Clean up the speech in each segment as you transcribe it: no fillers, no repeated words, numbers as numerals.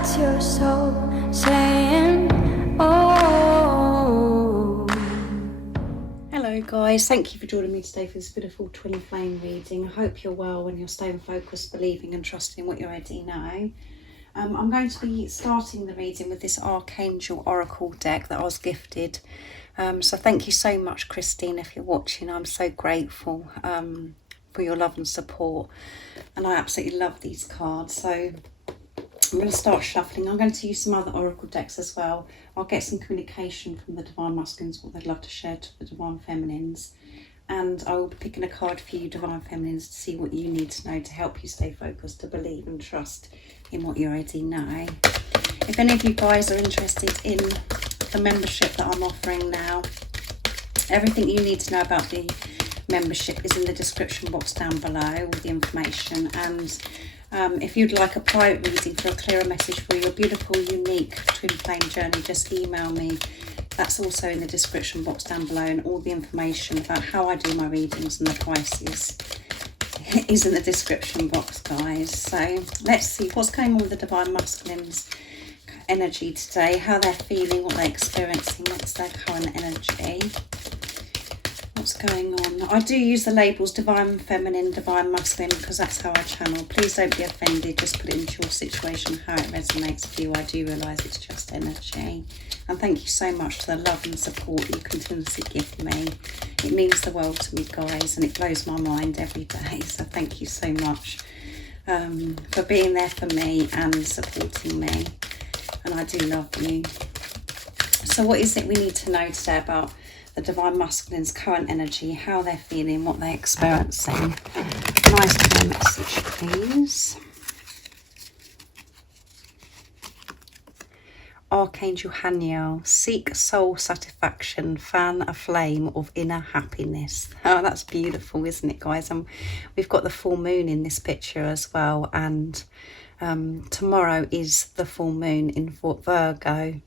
That's your soul saying, oh. Hello guys, thank you for joining me today for this beautiful twin flame reading. I hope you're well and you're staying focused, believing and trusting what you already know. I'm going to be starting the reading with this Archangel Oracle deck that I was gifted. So thank you so much, Christine, if you're watching. I'm so grateful for your love and support. And I absolutely love these cards. So I'm going to start shuffling. I'm going to use some other Oracle decks as well. I'll get some communication from the Divine Masculines, what they'd love to share to the Divine Feminines. And I will be picking a card for you, Divine Feminines, to see what you need to know to help you stay focused, to believe and trust in what you already know. If any of you guys are interested in the membership that I'm offering now, everything you need to know about the membership is in the description box down below with the information. And if you'd like a private reading for a clearer message for your beautiful, unique twin flame journey, just email me. That's also in the description box down below, and all the information about how I do my readings and the prices is in the description box, guys. So let's see what's going on with the Divine Masculines energy today, how they're feeling, what they're experiencing, what's their current energy. What's going on? I do use the labels Divine Feminine, Divine Masculine because that's how I channel. Please don't be offended. Just put it into your situation, how it resonates for you. I do realise it's just energy. And thank you so much to the love and support you continuously give me. It means the world to me, guys, and it blows my mind every day. So thank you so much for being there for me and supporting me. And I do love you. So what is it we need to know today about the Divine Masculine's current energy, how they're feeling, what they're experiencing? Nice clear message, please. Archangel Haniel, seek soul satisfaction, fan a flame of inner happiness. Oh, that's beautiful, isn't it, guys? And we've got the full moon in this picture as well. And tomorrow is the full moon in Virgo.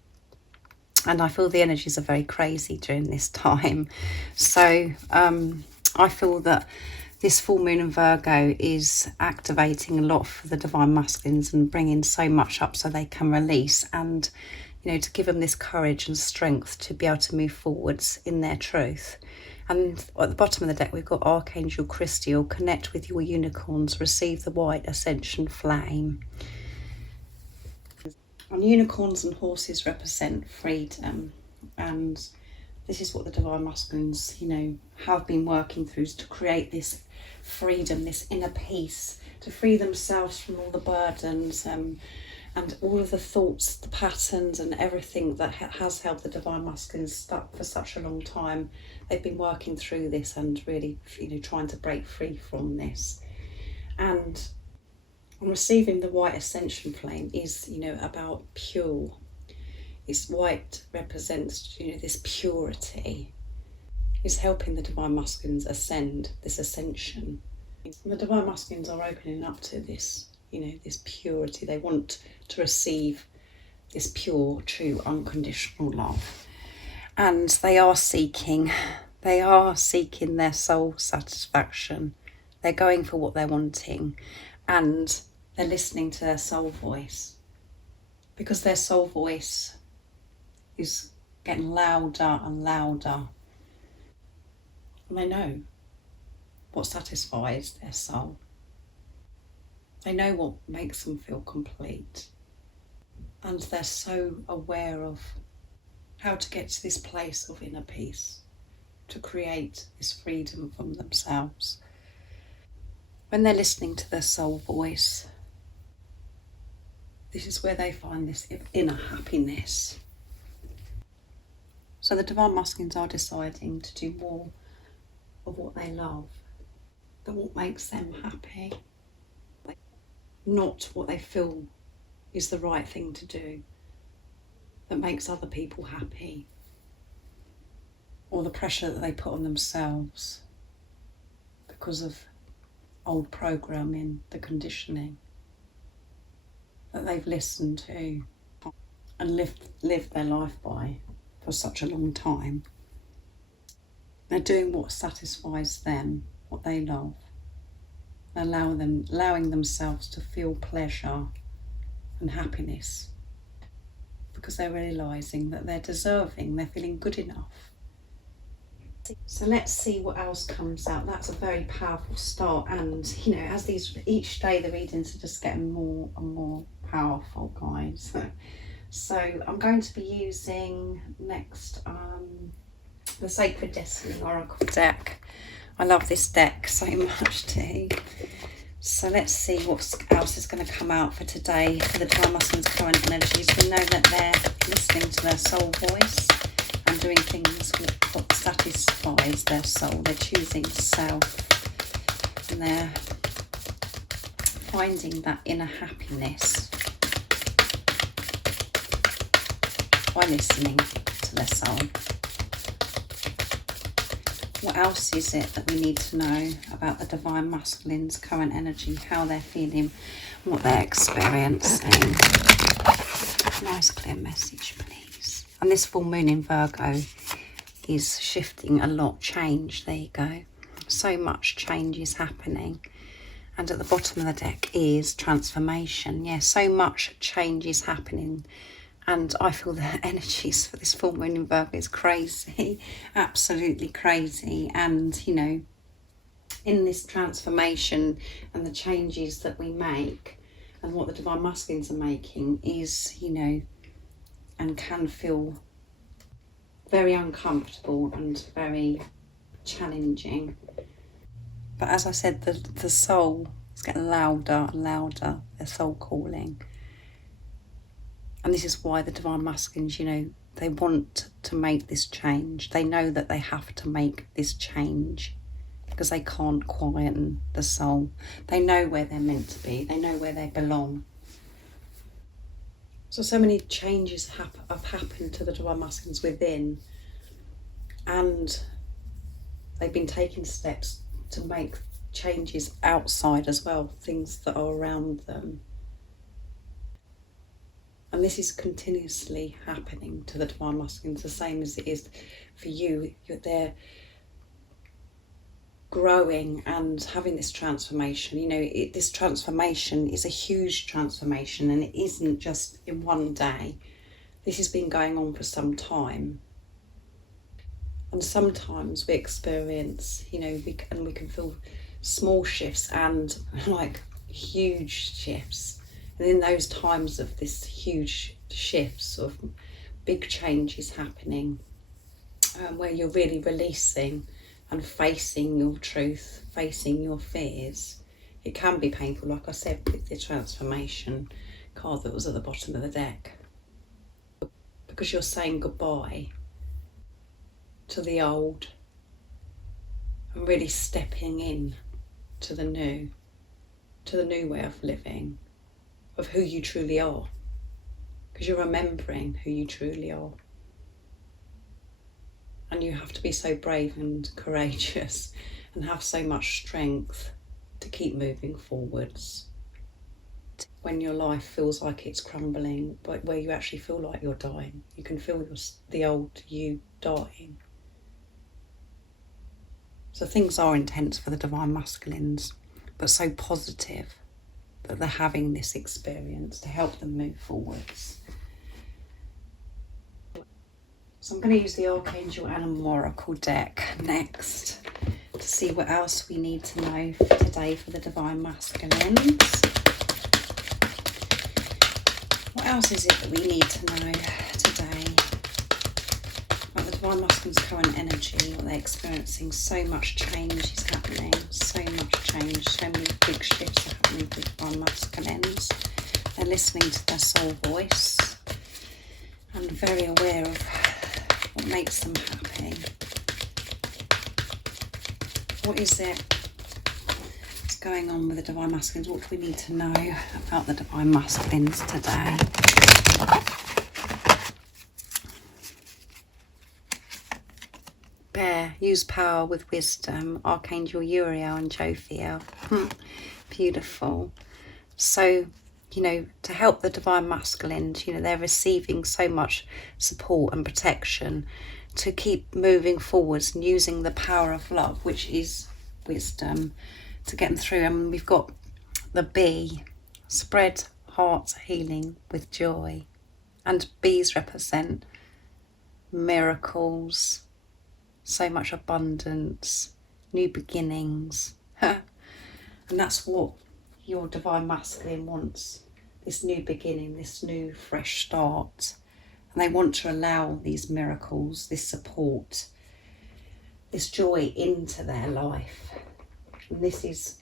And I feel the energies are very crazy during this time. So I feel that this full moon in Virgo is activating a lot for the Divine Masculines and bringing so much up so they can release and, you know, to give them this courage and strength to be able to move forwards in their truth. And at the bottom of the deck, we've got Archangel Christiel, connect with your unicorns, receive the white ascension flame. And unicorns and horses represent freedom, and this is what the Divine Masculines, you know, have been working through, to create this freedom, this inner peace, to free themselves from all the burdens and all of the thoughts, the patterns and everything that has held the Divine Masculines stuck for such a long time. They've been working through this and really, you know, trying to break free from this. And receiving the white ascension flame is, you know, about pure. It's white represents, you know, this purity. It's helping the Divine Masculines ascend, this ascension. And the Divine Masculines are opening up to this, you know, this purity. They want to receive this pure, true, unconditional love. And they are seeking their soul satisfaction. They're going for what they're wanting. And they're listening to their soul voice, because their soul voice is getting louder and louder. And they know what satisfies their soul. They know what makes them feel complete. And they're so aware of how to get to this place of inner peace, to create this freedom from themselves. When they're listening to their soul voice, this is where they find this inner happiness. So the Divine Masculines are deciding to do more of what they love, than what makes them happy, not what they feel is the right thing to do, that makes other people happy, or the pressure that they put on themselves because of old programming, the conditioning that they've listened to and lived their life by for such a long time. They're doing what satisfies them, what they love, allowing themselves to feel pleasure and happiness, because they're realising that they're deserving, they're feeling good enough. So let's see what else comes out. That's a very powerful start, and you know, as each day the readings are just getting more and more powerful, guys. So I'm going to be using next the Sacred Destiny Oracle deck. I love this deck so much too. So let's see what else is going to come out for today for the Divine Masculine's current energies. We know that they're listening to their soul voice and doing things what satisfies their soul. They're choosing self, and they're finding that inner happiness by listening to their soul. What else is it that we need to know about the Divine Masculine's current energy, how they're feeling, what they're experiencing? Nice clear message, please. And this full moon in Virgo is shifting a lot, change, there you go. So much change is happening. And at the bottom of the deck is transformation. Yeah, so much change is happening. And I feel the energies for this full moon in Virgo is crazy, absolutely crazy. And, you know, in this transformation and the changes that we make and what the Divine Masculines are making is, you know, and can feel very uncomfortable and very challenging. But as I said, the soul is getting louder and louder, their soul calling. And this is why the Divine Masculines, you know, they want to make this change. They know that they have to make this change because they can't quieten the soul. They know where they're meant to be. They know where they belong. So many changes have happened to the Divine Masculines within, and they've been taking steps to make changes outside as well, things that are around them. And this is continuously happening to the Divine Masculines, the same as it is for you. They're growing and having this transformation. You know, this transformation is a huge transformation, and it isn't just in one day. This has been going on for some time. And sometimes we experience, you know, we can feel small shifts and like huge shifts. And in those times of this huge shifts of big changes happening, where you're really releasing and facing your truth, facing your fears, it can be painful, like I said, with the transformation card that was at the bottom of the deck. Because you're saying goodbye to the old and really stepping in to the new way of living, of who you truly are, because you're remembering who you truly are. And you have to be so brave and courageous and have so much strength to keep moving forwards when your life feels like it's crumbling, but where you actually feel like you're dying. You can feel the old you dying. So things are intense for the Divine Masculines, but so positive that they're having this experience to help them move forwards. So I'm going to use the Archangel Animal Oracle deck next to see what else we need to know for today for the Divine Masculines. What else is it that we need to know today about the Divine Masculine's current energy? What they're experiencing, so much change is happening, so much change, so many big shifts are happening for the Divine Masculines. They're listening to their soul voice and very aware of what makes them happy. What is it that's going on with the Divine Masculines? What do we need to know about the Divine Masculines today? Bear, use power with wisdom. Archangel Uriel and Jophiel. Beautiful. So, you know, to help the Divine Masculines, you know, they're receiving so much support and protection to keep moving forwards and using the power of love, which is wisdom, to get them through. And we've got the bee, spread hearts healing with joy. And bees represent miracles, so much abundance, new beginnings. And that's what your divine masculine wants, this new beginning, this new fresh start. And they want to allow these miracles, this support, this joy into their life. And this is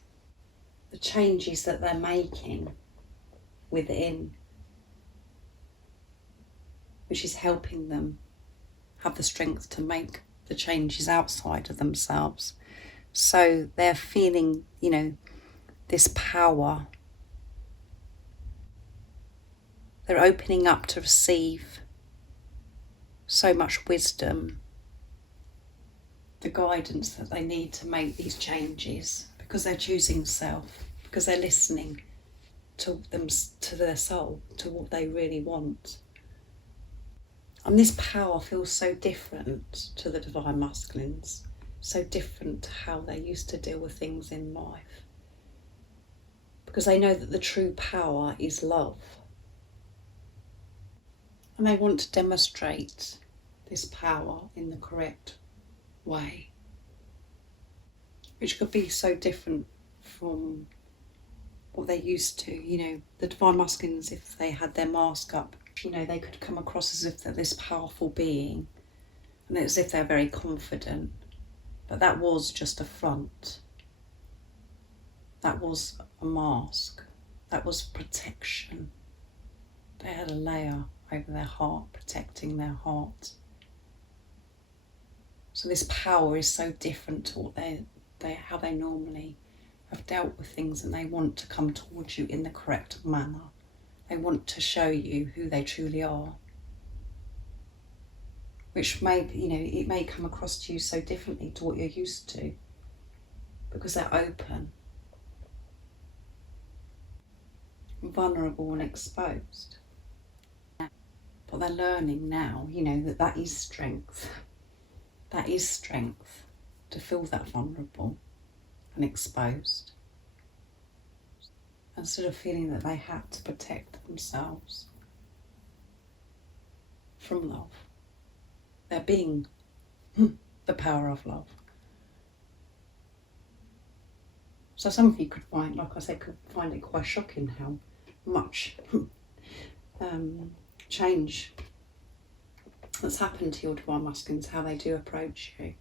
the changes that they're making within, which is helping them have the strength to make the changes outside of themselves. So they're feeling, this power. They're opening up to receive so much wisdom, the guidance that they need to make these changes, because they're choosing self, because they're listening to their soul, to what they really want. And this power feels so different to the divine masculines, so different to how they used to deal with things in life, because they know that the true power is love. And they want to demonstrate this power in the correct way, which could be so different from what they used to. The divine masculines, if they had their mask up, they could come across as if they're this powerful being and as if they're very confident. But that was just a front. That was a mask. That was protection. They had a layer over their heart, protecting their heart. So this power is so different to what how they normally have dealt with things, and they want to come towards you in the correct manner. They want to show you who they truly are, which may, it may come across to you so differently to what you're used to, because they're open, vulnerable and exposed. But they're learning now, that is strength. That is strength, to feel that vulnerable and exposed, instead of feeling that they had to protect themselves from love. They're being the power of love. So some of you could find, like I said, it quite shocking how much change that's happened to your divine masculines, how they do approach you,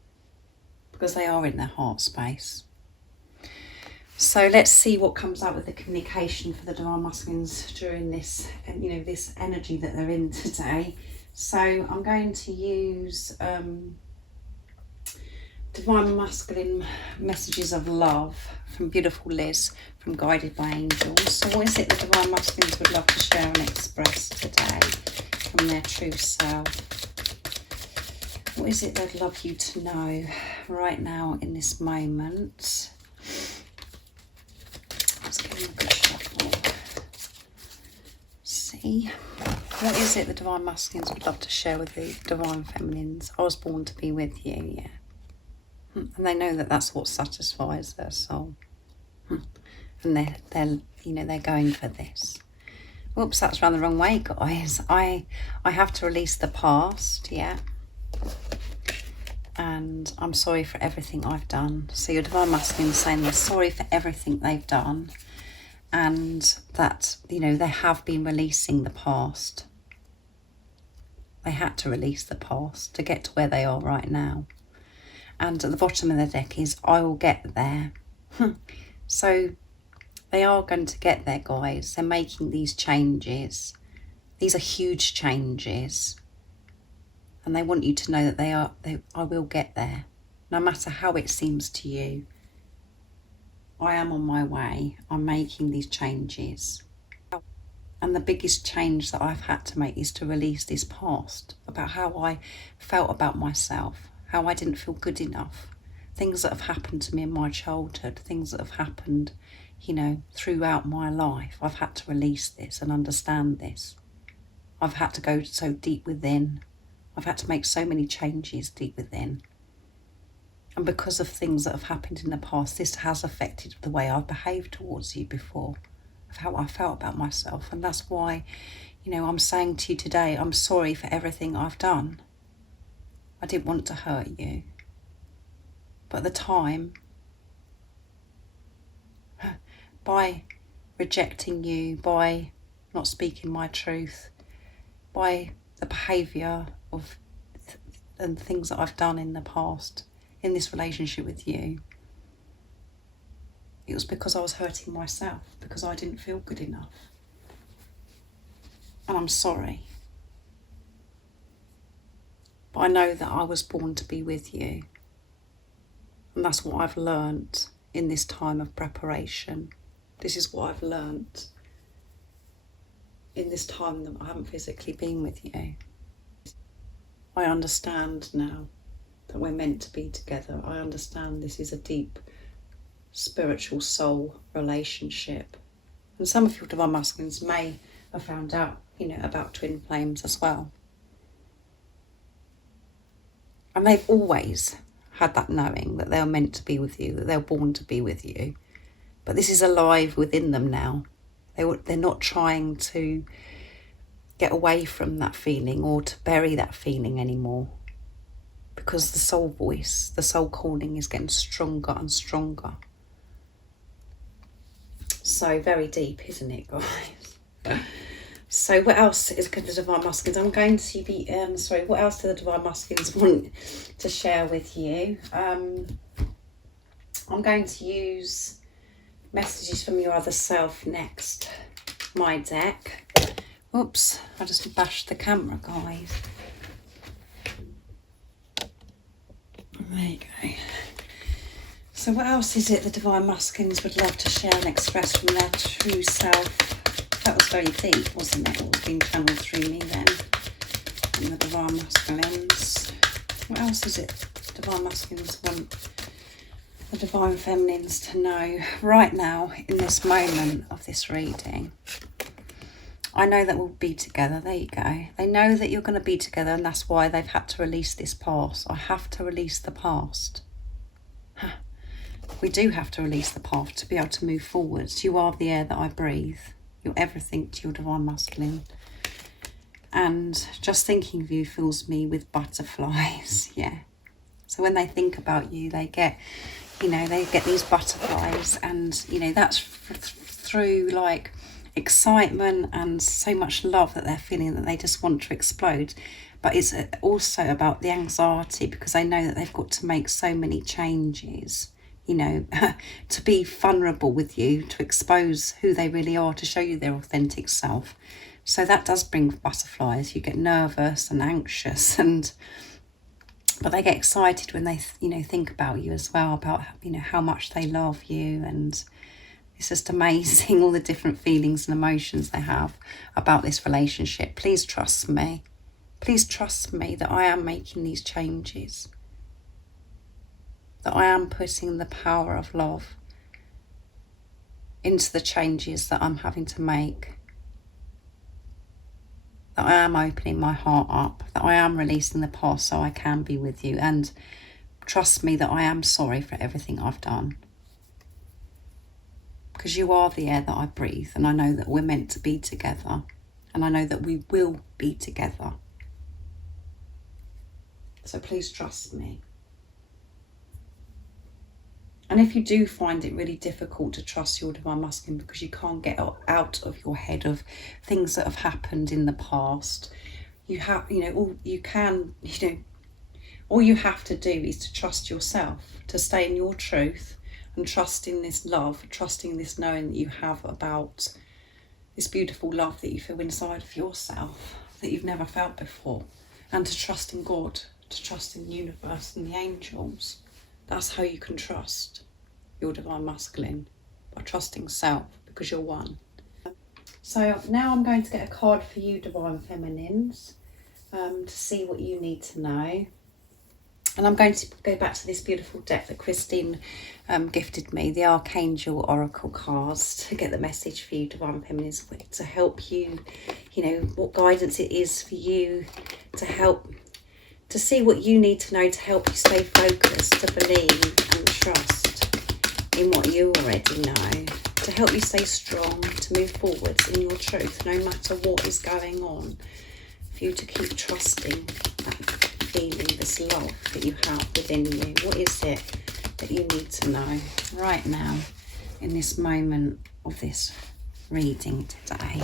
because they are in their heart space. So let's see what comes out with the communication for the divine masculines during this, this energy that they're in today. So I'm going to use divine masculine messages of love from beautiful Liz from Guided by Angels. So what is it the divine masculines would love to share and express today from their true self? What is it they'd love you to know right now in this moment? Let's give them a good shuffle. See, what is it the divine masculines would love to share with the divine feminines? I was born to be with you, yeah. And they know that that's what satisfies their soul. And they're going for this. Whoops, that's run the wrong way, guys. I have to release the past, yeah. And I'm sorry for everything I've done. So your divine masculine is saying they're sorry for everything they've done, and that, they have been releasing the past. They had to release the past to get to where they are right now. And at the bottom of the deck is, I will get there. So they are going to get there, guys. They're making these changes. These are huge changes. And they want you to know that I will get there. No matter how it seems to you. I am on my way. I'm making these changes. And the biggest change that I've had to make is to release this past, about how I felt about myself, how I didn't feel good enough, things that have happened to me in my childhood, things that have happened, throughout my life. I've had to release this and understand this. I've had to go so deep within. I've had to make so many changes deep within. And because of things that have happened in the past, this has affected the way I've behaved towards you before. of how I felt about myself. And that's why, you know, I'm saying to you today, I'm sorry for everything I've done. I didn't want to hurt you. But at the time, by rejecting you, by not speaking my truth, by the behaviour of and things that I've done in the past in this relationship with you, it was because I was hurting myself, because I didn't feel good enough. And I'm sorry. But I know that I was born to be with you. And that's what I've learnt in this time of preparation. This is what I've learnt in this time that I haven't physically been with you. I understand now that we're meant to be together. I understand this is a deep spiritual soul relationship. And some of your divine masculines may have found out, you know, about twin flames as well. And they've always had that knowing that they're meant to be with you, that they're born to be with you. But this is alive within them now. They're not trying to get away from that feeling or to bury that feeling anymore, because the soul voice, the soul calling is getting stronger and stronger. So very deep, isn't it, guys? So what else is the divine masculines? I'm going to be, what else do the divine masculines want to share with you? I'm going to use messages from your other self next, my deck. Oops, I just bashed the camera, guys. There you go. So what else is it the divine masculines would love to share and express from their true self? That was very deep, wasn't it? It was being channeled through me then. And the divine masculines. What else is it the divine masculines want the divine feminines to know right now in this moment of this reading? I know that we'll be together. There you go. They know that you're going to be together, and that's why they've had to release this past. I have to release the past. We do have to release the past to be able to move forwards. You are the air that I breathe. You're everything to your divine masculine. And just thinking of you fills me with butterflies. Yeah. So when they think about you, they get, you know, they get these butterflies, and, you know, that's through like excitement and so much love that they're feeling that they just want to explode. But it's also about the anxiety, because they know that they've got to make so many changes, you know, to be vulnerable with you, to expose who they really are, to show you their authentic self. So that does bring butterflies. You get nervous and anxious, but they get excited when they, you know, think about you as well, about, you know, how much they love you. And it's just amazing, all the different feelings and emotions they have about this relationship. Please trust me. Please trust me that I am making these changes, that I am putting the power of love into the changes that I'm having to make, that I am opening my heart up, that I am releasing the past so I can be with you. And trust me that I am sorry for everything I've done, because you are the air that I breathe, and I know that we're meant to be together, and I know that we will be together. So please trust me. And if you do find it really difficult to trust your divine masculine because you can't get out of your head of things that have happened in the past, you have, you know, all you can, you know, all you have to do is to trust yourself, to stay in your truth, and trust in this love, trusting this knowing that you have about this beautiful love that you feel inside of yourself that you've never felt before, and to trust in God, to trust in the universe and the angels. That's how you can trust your divine masculine, by trusting self, because you're one. So now I'm going to get a card for you divine feminines, to see what you need to know. And I'm going to go back to this beautiful deck that Christine gifted me, the Archangel Oracle cards, to get the message for you divine feminines, to help you, you know, what guidance it is for you, to help, to see what you need to know to help you stay focused, to believe and trust in what you already know, to to help you stay strong, to move forwards in your truth, no matter what is going on, for you to keep trusting that feeling, this love that you have within you. What is it that you need to know right now in this moment of this reading today?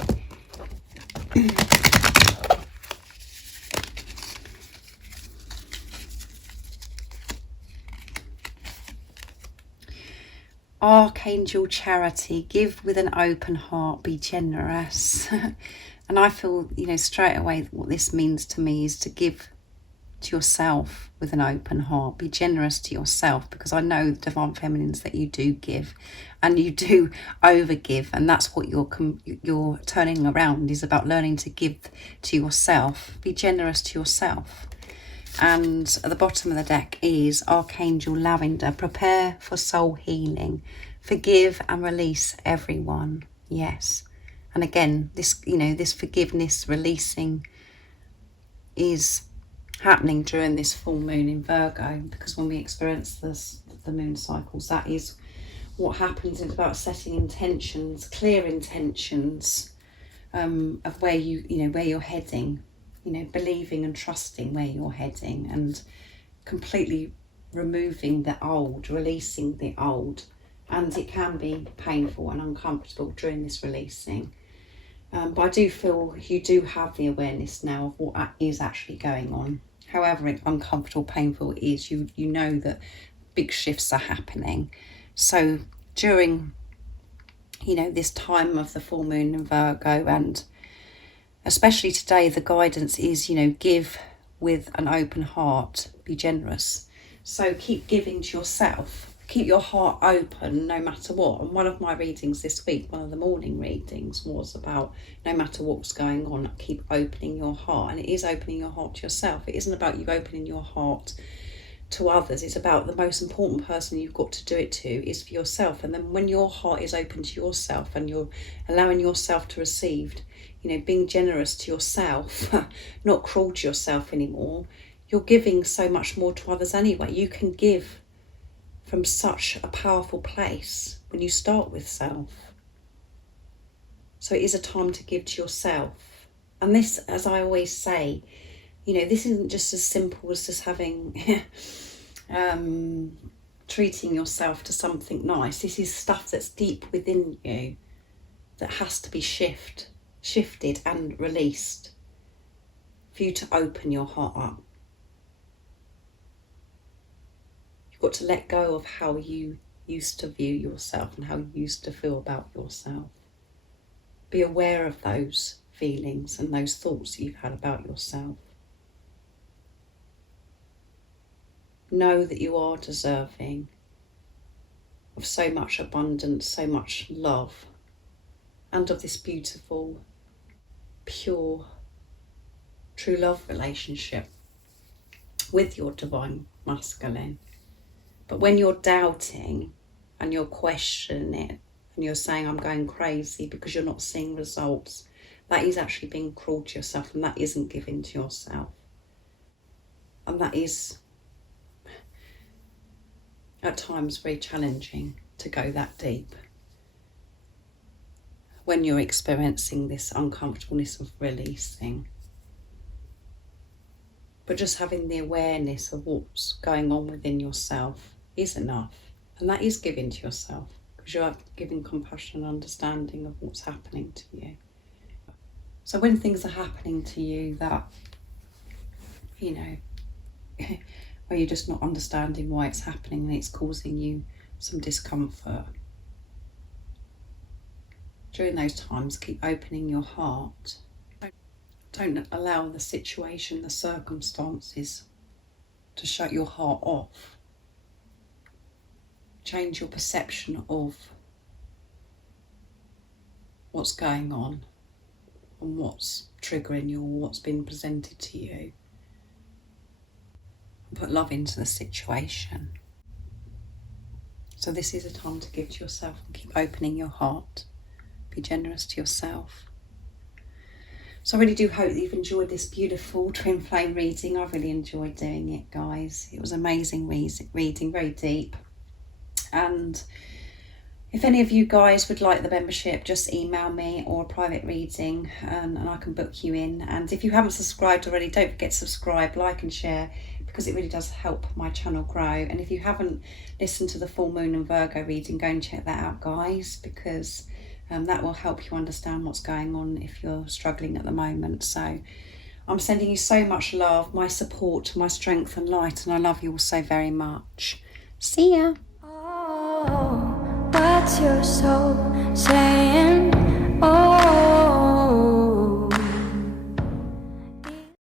Archangel Charity, give with an open heart, be generous. And I feel, straight away what this means to me is to give to yourself with an open heart. Be generous to yourself, because I know the Divine Feminines that you do give and you do overgive, and that's what you're turning around, is about learning to give to yourself. Be generous to yourself. And at the bottom of the deck is Archangel Lavender, prepare for soul healing, forgive and release everyone. Yes. And again, this, this forgiveness, releasing is happening during this full moon in Virgo, because when we experience the moon cycles, that is what happens. It's about setting intentions, clear intentions of where where you're heading, believing and trusting where you're heading, and completely removing the old, releasing the old. And it can be painful and uncomfortable during this releasing. But I do feel you do have the awareness now of what is actually going on. However uncomfortable, painful it is, you know that big shifts are happening. So during, this time of the full moon in Virgo, and especially today, the guidance is, give with an open heart, be generous. So keep giving to yourself. Keep your heart open no matter what. And one of my readings this week, one of the morning readings, was about no matter what's going on, keep opening your heart. And it is opening your heart to yourself. It isn't about you opening your heart to others. It's about the most important person you've got to do it to is for yourself. And then when your heart is open to yourself and you're allowing yourself to receive, being generous to yourself, not cruel to yourself anymore, you're giving so much more to others anyway. You can give from such a powerful place when you start with self. So it is a time to give to yourself. And this, as I always say, this isn't just as simple as just having, treating yourself to something nice. This is stuff that's deep within you that has to be shifted and released for you to open your heart up. You've got to let go of how you used to view yourself and how you used to feel about yourself. Be aware of those feelings and those thoughts that you've had about yourself. Know that you are deserving of so much abundance, so much love, and of this beautiful, pure, true love relationship with your divine masculine. But when you're doubting and you're questioning it and you're saying, I'm going crazy because you're not seeing results, that is actually being cruel to yourself, and that isn't giving to yourself. And that is at times very challenging to go that deep when you're experiencing this uncomfortableness of releasing. But just having the awareness of what's going on within yourself is enough. And that is giving to yourself, because you are giving compassion and understanding of what's happening to you. So when things are happening to you that, where you're just not understanding why it's happening and it's causing you some discomfort, during those times, keep opening your heart. Don't allow the situation, the circumstances to shut your heart off. Change your perception of what's going on and what's triggering you or what's been presented to you. Put love into the situation. So this is a time to give to yourself and keep opening your heart. Be generous to yourself. So I really do hope that you've enjoyed this beautiful twin flame reading. I really enjoyed doing it, guys. It was amazing reading, very deep. And If any of you guys would like the membership, just email me or a private reading and I can book you in. And if you haven't subscribed already, don't forget to subscribe, like and share, because it really does help my channel grow. And if you haven't listened to the full moon and Virgo reading, go and check that out, guys, because that will help you understand what's going on if you're struggling at the moment. So I'm sending you so much love, my support, my strength and light, and I love you all so very much. See ya. Oh, what's your soul saying?